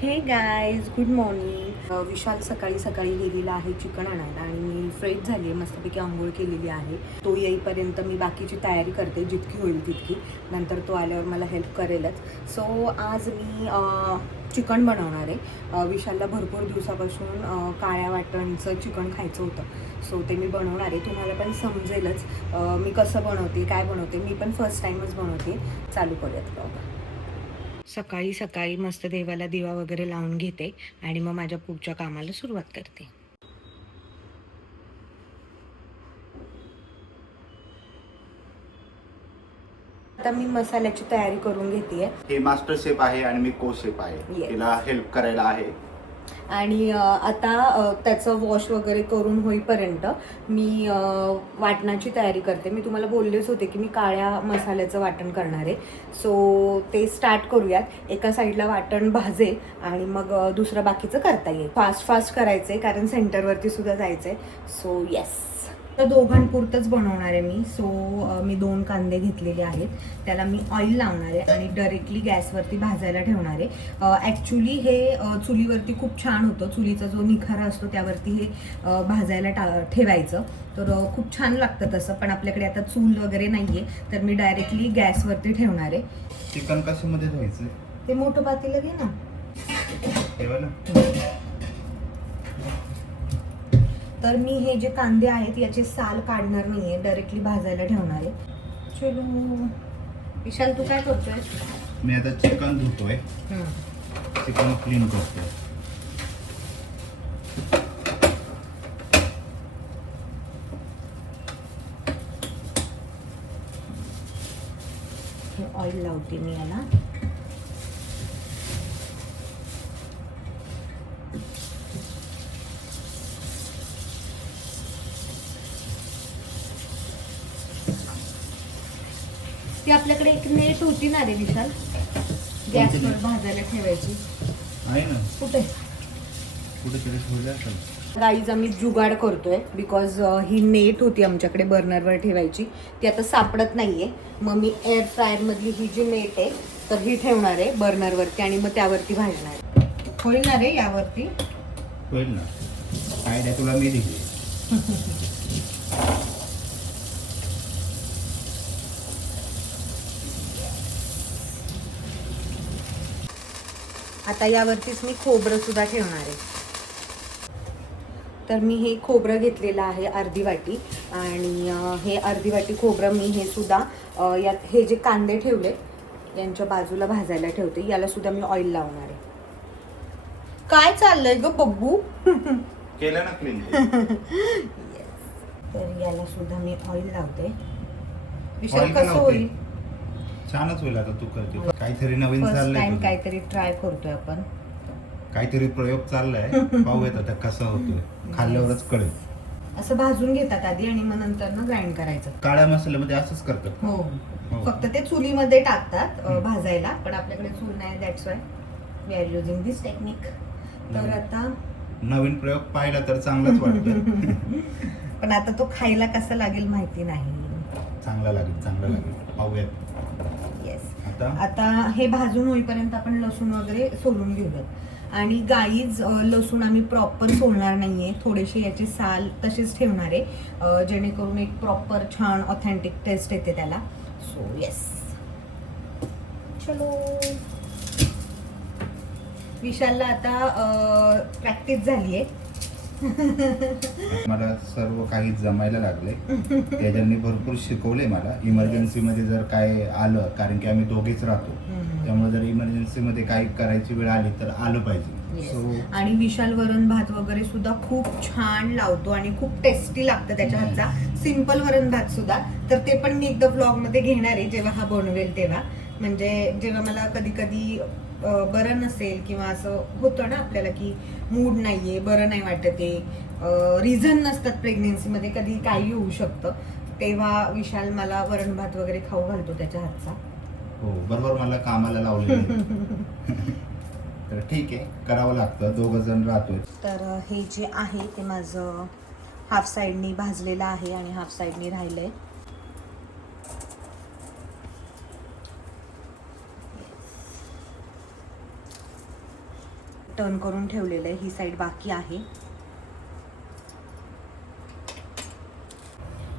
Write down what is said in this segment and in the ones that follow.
हे guys, good morning. विशाल सकाळी सकाळी गेलेला आहे चिकन आणायला आणि मी फ्रेश झाली आहे, मस्तपैकी आंघोळ केलेली आहे. तो येईपर्यंत मी बाकीची तयारी करते जितकी होईल तितकी. नंतर तो आल्यावर मला हेल्प करेलच. सो आज मी चिकन बनवणार आहे. विशालला भरपूर दिवसापासून काळ्या वाटणचं चिकन खायचं होतं. सो ते मी बनवणार आहे. तुम्हाला पण समजेलच मी कसं बनवते, काय बनवते. मी पण फर्स्ट टाईमच बनवते. चालू करूयात ब्लॉग. सकाळी सकाळी मस्त देवाला दिवा वगैरे लावून घेते आणि मग माझ्या पुढच्या कामाला सुरुवात करते. आता मी मसाल्याची तयारी करून घेते. हे मास्टर शेफ आहे आणि मी को शेफ आहे. Yes. तिला हेल्प करायला आहे. आणि आता त्याचं वॉश वगैरे करून होईपर्यंत मी वाटणाची तयारी करते. मी तुम्हाला बोललेच होते की मी काळ्या मसाल्याचं वाटण करणार आहे. सो ते स्टार्ट करूयात. एका साईडला वाटण भाजेल आणि मग दुसरं बाकीचं करता येईल. फास्ट करायचं आहे कारण सेंटरवरती सुद्धा जायचं आहे. सो येस, तर दोघांपुरतंच बनवणार आहे मी. सो मी 2 कांदे घेतलेले आहेत. त्याला मी ऑइल लावणार आहे आणि डायरेक्टली गॅसवरती भाजायला ठेवणार आहे. ॲक्च्युली हे चुलीवरती खूप छान होतं. चुलीचा जो निखारा असतो त्यावरती हे भाजायला ठेवायचं. तर खूप छान लागतं तसं. पण आपल्याकडे आता चूल वगैरे नाही आहे, तर मी डायरेक्टली गॅसवरती ठेवणार आहे. चिकन कशामध्ये धुवायचं? ते मोठं पातेलं घे ना. तर मी हे जे कांदे आहेत याचे साल काढणार नाहीये, डायरेक्टली भाजायला ठेवणार आहे. चलो विशाल, तू काय करतोय? मी आता चिकन धुतोय. चिकन क्लीन करतोय. ऑइल लावते मी याला. ती आपल्याकडे एक नेट होती ना रे विशाल, गॅसवर भाजायला ठेवायची. आहे ना, कुठे तरी ठेवलं असेल. गाईज, आम्ही जुगाड करतोय बिकॉज ही नेट होती आमच्याकडे बर्नरवर ठेवायची, ती आता सापडत नाहीये. मग मी एअर फ्रायर मधली ही जी नेट आहे तर ही ठेवणार आहे बर्नरवरती आणि मग त्यावरती भाजणार. होईल ना रे यावरती? होईल ना. आयडिया तुला मी दिली. आता यावरतीच मी खोबरं सुद्धा ठेवणार आहे. तर मी हे खोबरं घेतलेलं आहे अर्धी वाटी आणि हे अर्धी वाटी खोबरं मी हे सुद्धा यात हे जे कांदे ठेवले यांच्या बाजूला भाजायला ठेवते. याला सुद्धा मी ऑइल लावणार आहे. काय चाललंय ग बब्बू? केलं ना क्लीन. तर याला सुद्धा मी ऑइल लावते. विशाल, Oil का कसं लावते? होईल? छानच होईल. आता तू करते काहीतरी नवीन फर्स्ट चाललंय. टाइम तुझं. काहीतरी ट्राय करतोय आपण. काहीतरी प्रयोग चाललाय. पाहूयात आता कसा होतोय. खाल्ल्यावरच कळेल. असं भाजून घेतात आधी आणि मग नंतर ना ग्राइंड करायचं. काळ्या मसाल्यामध्ये असंच करतात. हो, हो. फक्त ते चुलीमध्ये टाकतात भाजायला, पण आपल्याकडे चूल नाही. That's why we are using this technique. तर आता नवीन प्रयोग पाहिला तर चांगलाच वाटतं. पण आता तो खायला कसा लागेल माहिती नाही. चांगला लागेल. पाहूयात. येस. आता हे भाजून होईपर्यंत आपण लसूण वगैरे सोलून घेऊयात. आणि गाईज, लसूण आम्ही प्रॉपर सोलणार नाहीये. थोडेसे याचे साल तसेच ठेवणार आहे जेणेकरून एक प्रॉपर छान ऑथेंटिक टेस्ट येते त्याला. सो येस, चलो. विशालला आता प्रॅक्टिस झाली आहे. मला सर्व काही जमायला लागले. त्याच्यानी भरपूर शिकवले मला. इमर्जन्सी मध्ये जर काय आलं, कारण की आम्ही दोघेच राहतो, त्यामुळे जर इमर्जन्सी मध्ये काही करायची वेळ आली तर आलं पाहिजे. आणि विशाल वरण भात वगैरे सुद्धा खूप छान लावतो आणि खूप टेस्टी लागतं त्याच्या हातचा. सिंपल वरण भात सुद्धा. तर ते पण मी एकदा ब्लॉग मध्ये घेणार आहे जेव्हा हा बनवेल तेव्हा. म्हणजे जेव्हा मला कधी कधी बरं नसेल किंवा असं होतं ना आपल्याला की मूड नाहीये, बरं नाही वाटत आहे, रिझन नसतात प्रेग्नेन्सीमध्ये, कधी काही होऊ शकतं, तेव्हा विशाल मला वरण भात वगैरे खाऊ घालतो त्याच्या हातचा. हो, बरोबर. मला कामाला लावलेलं. तर ठीक आहे, करावं लागतं. 2 जण राहतोय. तर हे जे आहे ते माझं हाफ साईडनी भाजलेलं आहे आणि हाफ साईडनी राहिलंय. टर्न करून ठेवलेलं आहे, ही साईड बाकी आहे.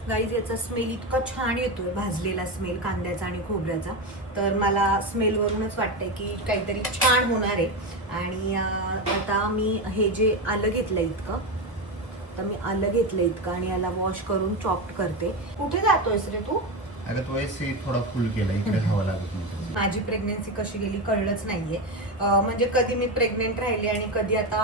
गाईज याचा स्मेल इतका छान येतोय, भाजलेला स्मेल कांद्याचा आणि खोबऱ्याचा. तर मला स्मेलवरूनच वाटतंय की काहीतरी छान होणार आहे. आणि आता मी हे जे आलं घेतलं इतकं, तर मी आलं घेतलं इतकं आणि याला वॉश करून चॉप्ड करते. कुठे जातोयस रे तू? अगं तो एसी थोडा फुल केला, इकडे हवा लागत नाही. माझी प्रेग्नेन्सी कशी गेली कळलंच नाहीये. म्हणजे कधी मी प्रेग्नेंट राहिले आणि कधी आता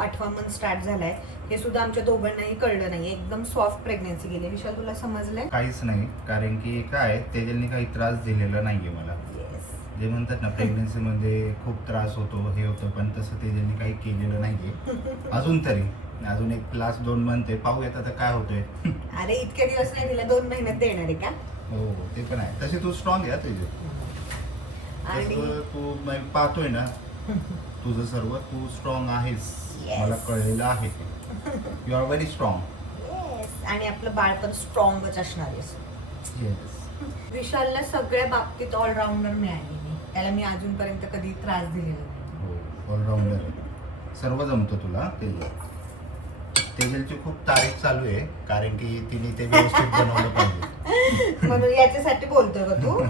8वा मंथ स्टार्ट झालाय हे सुद्धा आमच्या दोघांनाही कळलं नाहीये. एकदम सॉफ्ट प्रेग्नेन्सी गेली. विशाल तुला समजलंय? काहीच नाही, कारण की काय तेजलने काही त्रास दिलेला नाहीये मला. जे म्हणतात ना प्रेग्नेन्सी मध्ये खूप त्रास होतो हे होतं, पण तसं तेजलने काही केलेलं नाहीये अजून तरी. अजून एक लास्ट 2 मंथ आहे, पाहूयात आता काय होतंय. अरे इतके दिवस नाही दिला, 2 महिन्यात देणार आहे का? हो ते पण आहे. तशी तू स्ट्रॉंग आहे तेजल. आणि तू मी पाहतोय ना तुझं सर्व, तू स्ट्रॉंग आहेस. मला कळलेलं आहे. You are very strong. Yes, आणि आपलं बाळ पण स्ट्रॉंगच असणार आहे. येस. विशालला सगळ्या बाबतीत ऑलराऊंडर मिळाली मी. त्याला मी अजूनपर्यंत कधी त्रास दिलेला नाही. हो ऑलराऊंडर सर्व जमतं तुला. तेजलची खूप तारीफ चालू आहे, कारण की तिने ते व्यवस्थित बनवलं पाहिजे. म्हणून याच्यासाठी बोलतोय का तू?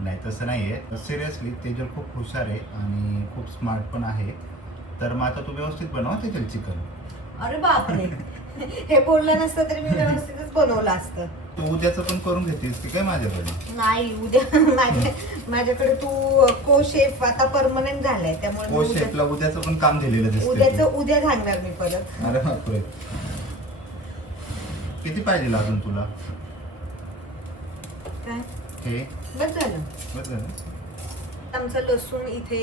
नाही तसं नाहीये, सिरियसली तेजल खूप हुशार आहे आणि खूप स्मार्ट पण आहे. तर मग आता तू व्यवस्थित बनव तेजल चिकन. अरे बापरे, हे बोललं नसतं तरी मी व्यवस्थितच बनवलं असतं. तू उद्याचं पण करून घेतेस की काय माझ्याकडे? नाही, उद्या माझ्याकडे तू को शेफ आता परमनंट झालाय, त्यामुळे हो शेफला उद्याचं पण काम दिलेलं दिसतंय. उद्याचं उद्या सांगणार मी परत. अरे बापरे, किती पाहिजे अजून तुला? काय हे बस झालं. बस झालं. आमचं लसूण इथे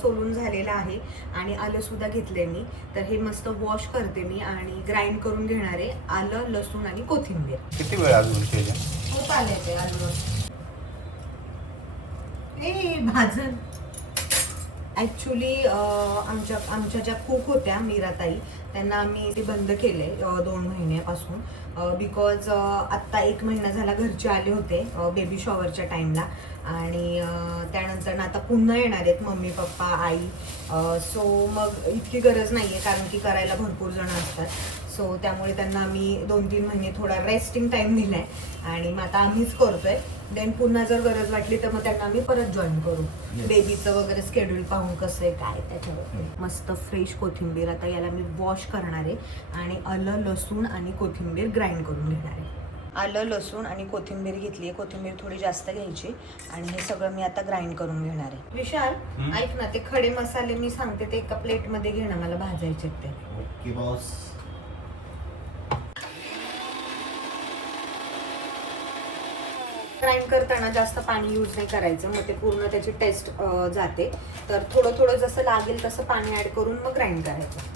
सोलून झालेलं आहे आणि आलं सुद्धा घेतलंय मी. तर हे मस्त वॉश करते मी आणि ग्राइंड करून घेणार आहे आलं, लसूण आणि कोथिंबीर. किती वेळ अजून केलं? खूप आले ते आलू. ए भाजन ऍक्च्युली आमच्या ज्या कुक होत्या मीराताई, त्यांना आम्ही ते बंद केले 2 महिन्यापासून. बिकॉज आत्ता 1 महिना झाला घरचे आले होते बेबी शॉवरच्या टाईमला. आणि त्यानंतर आता पुन्हा येणार आहेत मम्मी पप्पा आई. सो मग इतकी गरज नाही आहे, कारण की करायला भरपूर जण असतात. सो त्यामुळे त्यांना आम्ही 2-3 महिने थोडा रेस्टिंग टाईम दिला आहे आणि मग आता आम्हीच करतोय. देन पुन्हा जर गरज वाटली तर मग त्यांना आम्ही परत जॉईन करू. बेबीचं वगैरे स्केड्यूल पाहून कसं आहे काय त्याच्यावर. मस्त फ्रेश कोथिंबीर आता याला मी वॉश करणार आहे आणि आलं, लसूण आणि कोथिंबीर ग्राइंड करून घेणार आहे. आलं, लसूण आणि कोथिंबीर घेतली आहे. कोथिंबीर थोडी जास्त घ्यायची आणि हे सगळं मी आता ग्राइंड करून घेणार आहे. विशाल ऐक ना, ते खडे मसाले मी सांगते ते एका प्लेटमध्ये घे ना, मला भाजायचे ते. Okay boss. ग्राइंड करताना जास्त पाणी यूज नाही करायचं, मग ते पूर्ण त्याची टेस्ट जाते. तर थोडं थोडं जसं लागेल तसं पाणी ऍड करून मग ग्राइंड करायचं.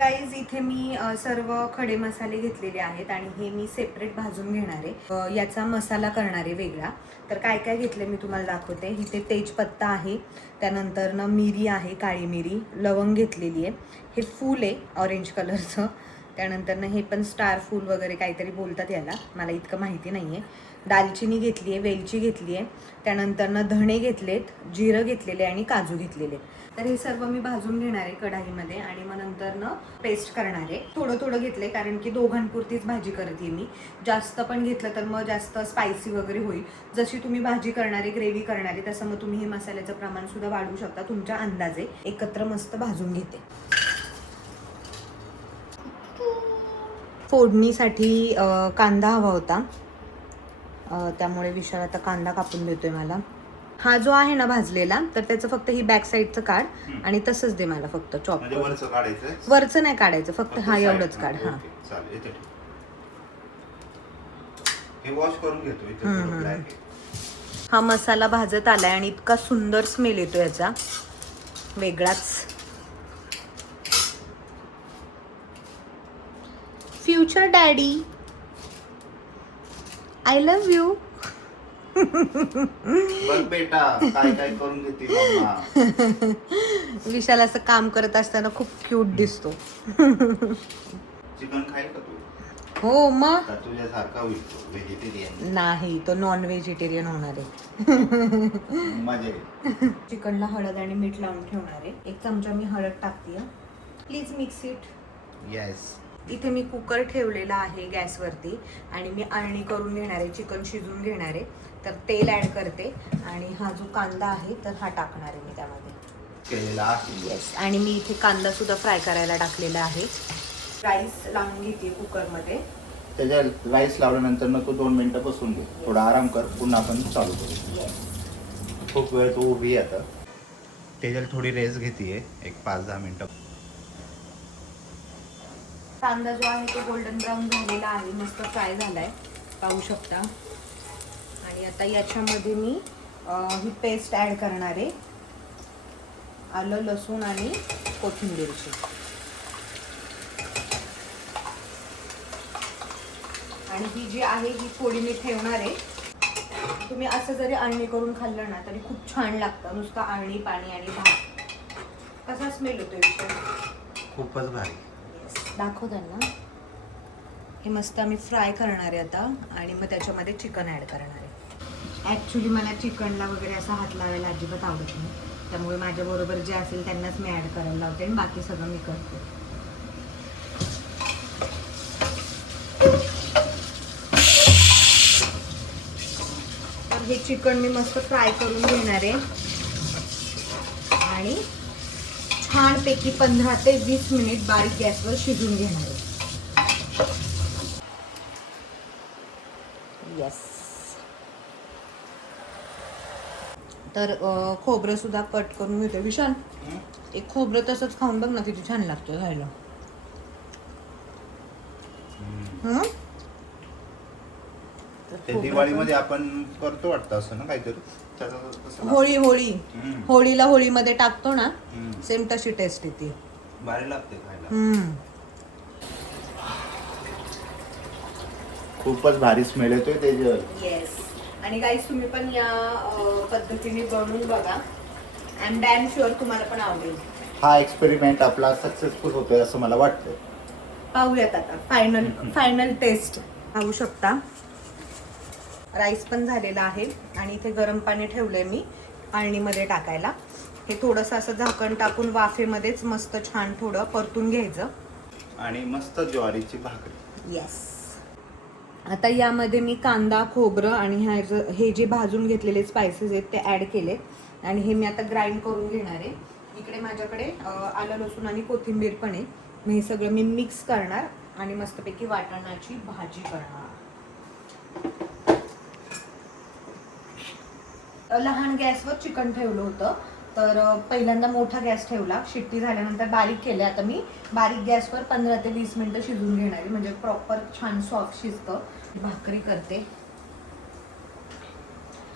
गाईज इथे मी सर्व खडे मसाले घेतलेले आहेत आणि हे मी सेपरेट भाजून घेणार आहे. याचा मसाला करणार आहे वेगळा. तर काय काय घेतले मी तुम्हाला दाखवते. इथे तेजपत्ता आहे, त्यानंतर ना मिरी आहे, काळी मिरी, लवंग घेतलेली आहे, हे फूल आहे ऑरेंज कलरचं, त्यानंतर ना हे पण स्टार फूल वगैरे काहीतरी बोलतात याला, मला इतकं माहिती नाही आहे. दालचिनी घेतली आहे, वेलची घेतली आहे, त्यानंतर ना धणे घेतलेत, जिरं घेतलेले आणि काजू घेतलेले. तर हे सर्व मी भाजून घेणार आहे कढाईमध्ये आणि मग नंतर ना पेस्ट करणार आहे. थोडं थोडं घेतलंय कारण की दोघांपुरतीच भाजी करते मी. जास्त पण घेतलं तर मग जास्त स्पायसी वगैरे होईल. जशी तुम्ही भाजी करणारे, ग्रेव्ही करणारे, तसं मग तुम्ही हे मसाल्याचं प्रमाण सुद्धा वाढवू शकता तुमच्या अंदाजे. एकत्र मस्त भाजून घेते. फोडणीसाठी कांदा हवा होता, त्यामुळे विशाल आता कांदा कापून देतोय मला. हा जो आहे ना भाजलेला, तर त्याचं फक्त ही बॅक साईडचं काढ आणि तसंच दे मला फक्त चॉप. वरचं काढायचं? वरचं नाही काढायचं, फक्त हा एवढंच काढ. हा चालेल. इथे हे वॉश करून घेतो. इथे थोडं ब्लॅक आहे. हा मसाला भाजत आलाय आणि इतका सुंदर स्मेल येतो याचा, वेगळाच. Future daddy, I love you. बघ बेटा काय काय करून घेते मम्मा. विशाल असं काम करत असताना खूप क्यूट दिसतो. चिकन खाईल का तू? हो मग तर तुझ्यासारखा होईल व्हेजिटेरियन. नाही, तो नॉन व्हेजिटेरियन होणार आहे. मजा येईल. चिकनला हळद आणि मीठ लावून ठेवणार आहे. 1 चमचा मी हळद टाकते. Please mix it. येस. इथे मी कुकर ठेवलेला आहे गॅसवरती आणि मी अळणी करून घेणार आहे, चिकन शिजवून घेणार आहे. तर तेल ॲड करते आणि हा जो कांदा आहे तर हा टाकणार आहे मी त्यामध्ये केलेला आहे. येस. आणि मी इथे कांदा सुद्धा फ्राय करायला टाकलेला आहे. राईस लावून घेते कुकरमध्ये. त्याच्या राईस लावल्यानंतर ना तो 2 मिनिटं बसून घे, थोडा आराम कर, पुन्हा आपण चालू करू. येस. खूप वेळ तो उभी आहे आता. तेजल थोडी रेस्ट घेते, एक 5-10 मिनिटं. कांदा जो आहे तो गोल्डन ब्राऊन झालेला आहे, मस्त फ्राय झालाय, पाहू शकता. आणि आता याच्यामध्ये मी ही पेस्ट ॲड करणार आहे, आलं लसूण आणि कोथिंबीरची. आणि ही जी आहे ही थोडी मी ठेवणार आहे. तुम्ही असं जरी अळणी करून खाल्लं ना तरी खूप छान लागतं, नुसतं अळणी पाणी आणि भात. कसा स्मेल होतो विषय? खूपच भारी. दाखव त्यांना. हे मस्त आम्ही फ्राय करणार आहे आता आणि मग त्याच्यामध्ये चिकन ॲड करणार आहे. ॲक्च्युली मला चिकनला वगैरे असा हात लावायला अजिबात आवडत नाही, त्यामुळे माझ्याबरोबर जे असेल त्यांनाच मी ॲड करायला लावते आणि बाकी सगळं मी करते. तर हे चिकन मी मस्त फ्राय करून घेणार आहे आणि छानपैकी 15 ते 20 मिनिट बारीक गॅसवर शिजून घेणार आहे. येस. तर खोबरं सुद्धा कट करून घेतो. विशाल, एक खोबरं तसंच खाऊन बघ ना किती छान लागतं खायला. ते दिवाळीमध्ये आपण करतो वाटतं असं ना काहीतरी. होळी होळीला होळीमध्ये टाकतो ना, सेम तशी टेस्ट येते. भारी लागते खायला. खूपच भारी स्मेल येतोय तेजल. येस. आणि गाईस तुम्ही पण या पद्धतीने बनवून बघा. आय एम डॅम शुअर तुम्हाला पण आवडेल. हा एक्सपेरिमेंट आपला सक्सेसफुल होतोय असं मला वाटतंय. पाहूयात आता फायनल टेस्ट. पाहू शकता राईस पण झालेला आहे आणि इथे गरम पाणी ठेवलंय मी अळणीमध्ये टाकायला. हे थोडंसं असं झाकण टाकून वाफेमध्येच मस्त छान थोडं परतून घ्यायचं. आणि मस्त ज्वारीची भाकरी. येस. आता यामध्ये मी कांदा, खोबरं आणि हे जे भाजून घेतलेले स्पायसेस आहेत ते ॲड केले आणि हे मी आता ग्राइंड करून घेणार आहे. इकडे माझ्याकडे आलं लसूण आणि कोथिंबीर पण आहे. मग हे सगळं मी मिक्स करणार आणि मस्तपैकी वाटाणाची भाजी करणार. लहान गॅसवर चिकन ठेवलं होतं, तर पहिल्यांदा मोठा गॅस ठेवला, शिट्टी झाल्यानंतर बारीक केले. आता मी बारीक गॅसवर 15 ते 20 मिनिटं शिजून घेणार आहे, म्हणजे प्रॉपर छान सॉफ्ट शिजतं. भाकरी करते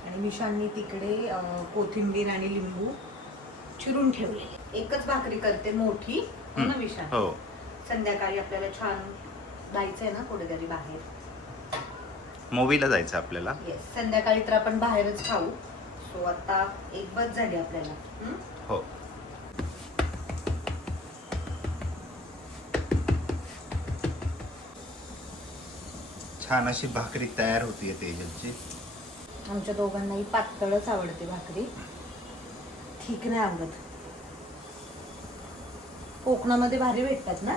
आणि विशालनी तिकडे कोथिंबीर आणि लिंबू चिरून ठेवले. एकच भाकरी करते मोठी, हो ना विशाल? हो. संध्याकाळी आपल्याला छान जायचंय ना कुठेतरी बाहेर, मूवीला जायचं आपल्याला. येस. संध्याकाळी तर आपण बाहेरच खाऊ. सो आता एक बस झाली आपल्याला. हो. छान अशी भाकरी तयार होतीये तेजलची. आमच्या दोघांनाही पातळच आवडते भाकरी, ठीक नाही आवडत. कोकणामध्ये भारी भेटतात ना.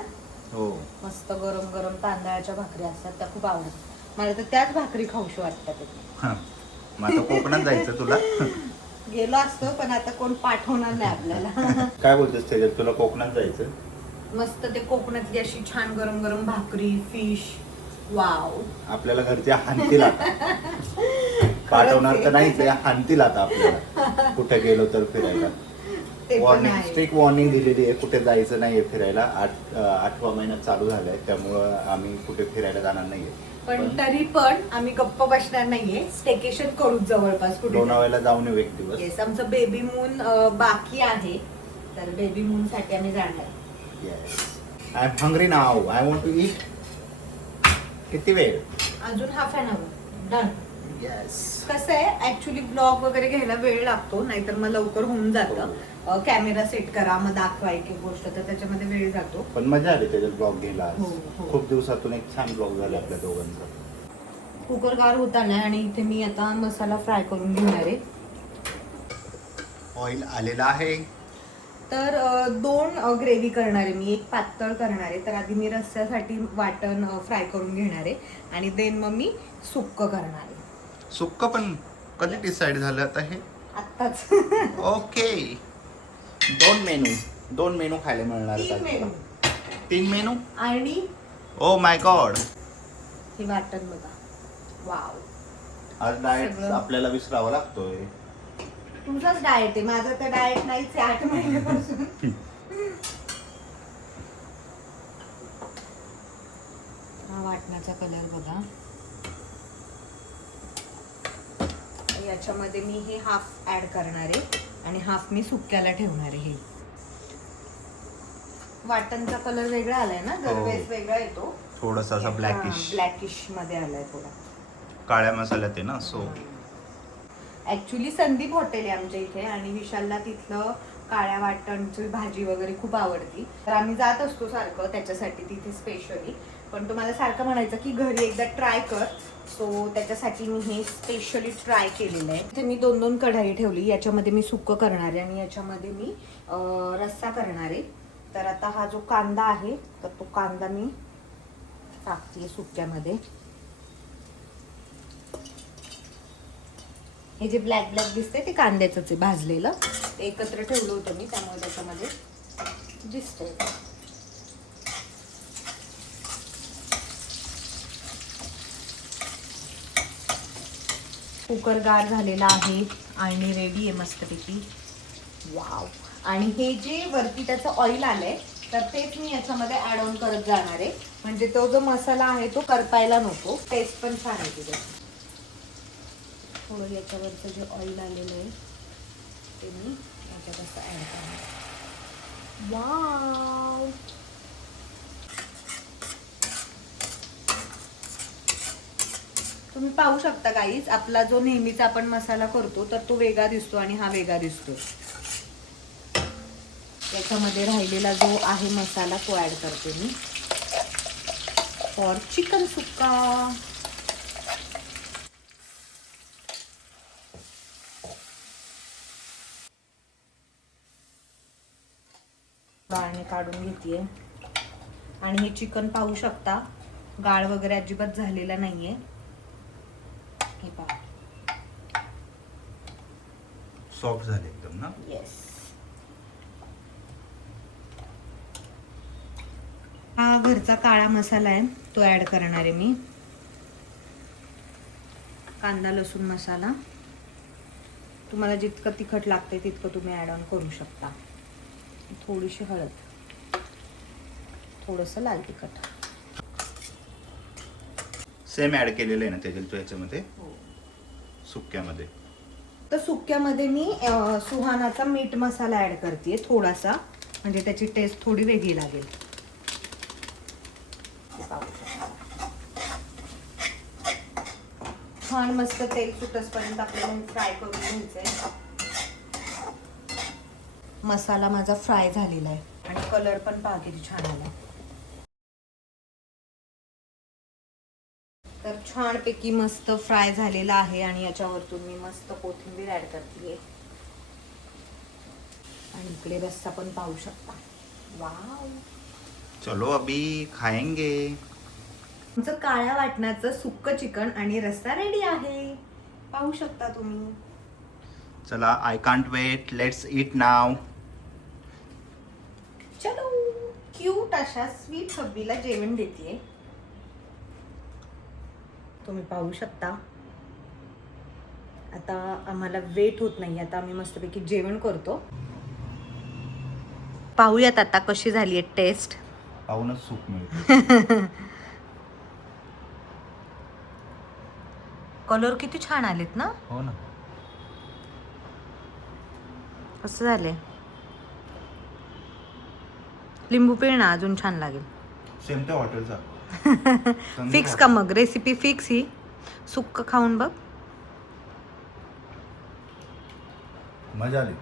हो. मस्त गरम गरम तांदळाच्या भाकरी असतात, त्या खूप आवडतात मला. तर त्याच भाकरी खाऊशी वाटतात. मग आता कोकणात जायचं तुला? गेलो असतो पण आता कोण पाठवणार नाही आपल्याला. काय बोलतेस तेजल, तुला कोकणात जायचं? मस्त ते कोकणातली अशी छान गरम गरम भाकरी, फिश, वाव. आपल्याला घरचे हानतील आता. पाठवणार तर नाहीच आहे, हानतील आता आपल्याला कुठे गेलो तर फिरायला. वॉर्निंग, स्ट्रिक्ट वॉर्निंग दिलेली आहे, कुठे जायचं नाहीये फिरायला. 8वा महिना चालू झालाय, त्यामुळं आम्ही कुठे फिरायला जाणार नाहीये. पण तरी पण आम्ही गप्प बसणार नाहीये, स्टेकेशन करू जवळपास कुठे. लोणावळ्याला जाऊन येऊ एक दिवस. येस. आमचं बेबी मून बाकी आहे, तर बेबी मून साठी आम्ही जाणार. Yes. I am hungry now, I want to eat. किती वेळ? अजून half an hour. Done. Yes. कसं आहे ऍक्च्युली ब्लॉग वगैरे घ्यायला वेळ लागतो, नाहीतर मग लवकर होऊन जातं. कॅमेरा सेट करा मग दाखवा एक एक गोष्ट, तर त्याच्यामध्ये वेळ जातो. पण मजा आली त्याच्यात ब्लॉग घ्यायला आज. हो, हो. खूप दिवसातून एक छान ब्लॉग झाला आपल्या दोघांचा. कुकर गार होता नाही आणि इथे मी आता मसाला फ्राय करून घेणार आहे. ऑइल आलेला आहे. तर 2 ग्रेव्ही करणार आहे मी, एक पातळ करणार आहे. तर आधी मी रस्स्यासाठी वाटण फ्राय करून घेणार आहे आणि देन मग मी सुक्क करणार आहे. सुक्क पण कधी डिसाईड झालं आता हे? आत्ताच. ओके. 2 मेनू खायला मिळणार 3 मेनू 3 मेनू. आणि ओ माय गॉड. हे वाटण बघा. वाव. आज डाएट सगळं. आपल्याला विसरावा लागतोय. तुमचाच डाएट आहे, माझं तर डाएट नाहीच आहे 8 महिन्यापासून. हा वाटणाचा कलर बघा. याच्यामध्ये मी हे हाफ ऍड करणार आहे आणि हाफ मी सुक्याला ठेवणार आहे. हे वाटणचा कलर वेगळा आलाय ना, दरवेळेस वेगळा येतो. थोडासा असा ब्लॅकिश मध्ये आलाय थोडा. काळ्या मसाल्यात आहे ना, सो ऍक्च्युली संदीप हॉटेल आहे आमच्या इथे आणि विशालला तिथलं काळ्या वाटणची भाजी वगैरे खूप आवडती. तर आम्ही जात असतो सारखं त्याच्यासाठी तिथे स्पेशली. पण तुम्हाला सारखं म्हणायचं की घरी एकदा ट्राय कर, सो त्याच्यासाठी मी हे स्पेशली ट्राय केलेलं आहे. इथे मी 2 कढाई ठेवली. याच्यामध्ये मी सुक्क करणार आहे आणि याच्यामध्ये मी रस्सा करणार आहे. तर आता हा जो कांदा आहे तर तो कांदा मी टाकते सुक्यामध्ये. हे जे ब्लॅक दिसतंय ते कांद्याचंच आहे भाजलेलं. ते एकत्र ठेवलं होतं मी, त्यामुळे त्याच्यामध्ये दिसतंय. कुकर गार झालेला आहे आणि रेडी आहे मस्तपैकी. वाव. आणि हे जे वरती त्याचं ऑइल आलंय तर तेच मी याच्यामध्ये ऍड ऑन करत जाणार आहे. म्हणजे तो जो मसाला आहे तो करपायला नको, टेस्ट पण छान आहे तिथे. थोडं याच्यावरचं जे ऑइल आलेलं आहे ते मी याच्यात असं ऍड करणार. वाव. तुम्ही पाहू शकता गाईज, आपला जो नेहमीचा आपण मसाला करतो तर तो वेगळा दिसतो आणि हा वेगळा दिसतो. त्याच्यामध्ये राहिलेला जो आहे मसाला तो ऍड करते मी फॉर चिकन सुक्का. गाळणे काढून घेतेय आणि हे चिकन पाहू शकता गाळ वगैरे अजिबात झालेला नाहीये. हे पहा, सॉफ्ट झाले एकदम ना. येस. हा घरचा काळा मसाला आहे तो ऍड करणार आहे मी. कांदा लसूण मसाला. तुम्हाला जितकं तिखट लागते तितकं तुम्ही ऍड ऑन करू शकता. थोडीशी हळद, थोडंसं लाल तिखट. सेम ऍड केलेलं आहे ना त्याच्यात तू याच्यामध्ये सुक्यामध्ये. तर सुक्यामध्ये मी सुहानाचा मीठ मसाला ऍड करते थोडासा, म्हणजे त्याची टेस्ट थोडी वेगळी लागेल. छान मस्त तेल सुटसपर्यंत आपल्याला फ्राय करून घ्यायचंय. मसाला माझा फ्राय झालेला आहे आणि कलर पण पहा किती छान आला. तर छानपैकी मस्त फ्राय झालेला आहे आणि याच्यावरतून मी मस्त कोथिंबीर ऍड करते आणि इकडे रस्सा पण पाहू शकता. वाव. चलो अभी खाएंगे. तुमचं काळ्या वाटणाचं सुक्क चिकन आणि रस्सा रेडी आहे, पाहू शकता तुम्ही. चला, I can't wait, let's eat now. चलो. क्यूट अशा स्वीट हब्बीला जेवण देते. तुम्ही पाहू शकता. आता आम्हाला वेट होत नाही, आता आम्ही मस्तपैकी जेवण करतो. पाहूयात आता कशी झाली आहे टेस्ट. पाहूनच सुख मिळते. कलर किती छान आलेत ना. हो ना. कसं झालंय. लिंबू पिळ ना, अजून छान लागेल. सेम त्या हॉटेलचा. फिक्स का मग रेसिपी फिक्स ही. सुक्क खाऊन बघ. मजा आली.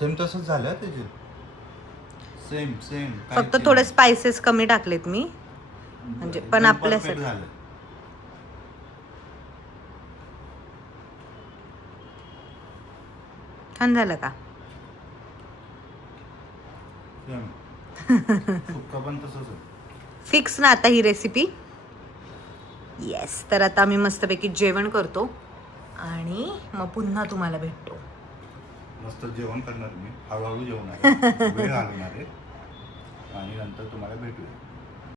सेम तसंच झालं त्याचे सेम सेम फक्त थोडे स्पायसेस कमी टाकलेत मी, म्हणजे पण आपल्यासाठी झालं. छान झालं का? सुक्का पण तसंच आहे. फिक्स ना आता ही रेसिपी. येस, तर आता आम्ही मस्तपैकी जेवण करतो आणि मग पुन्हा तुम्हाला भेटतो. मस्त जेवण करणार मी, हळूहळू जेवणार आहे, वेळ घालणार आहे आणि नंतर तुम्हाला भेटूया.